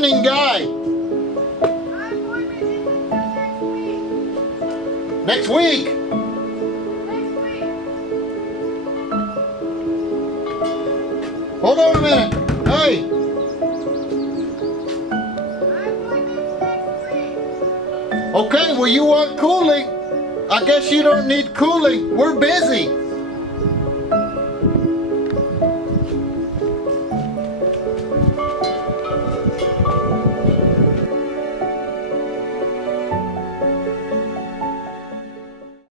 functioning guy. Next week. Hold on a minute. Hey. Okay, well you want cooling. I guess you don't need cooling. We're busy.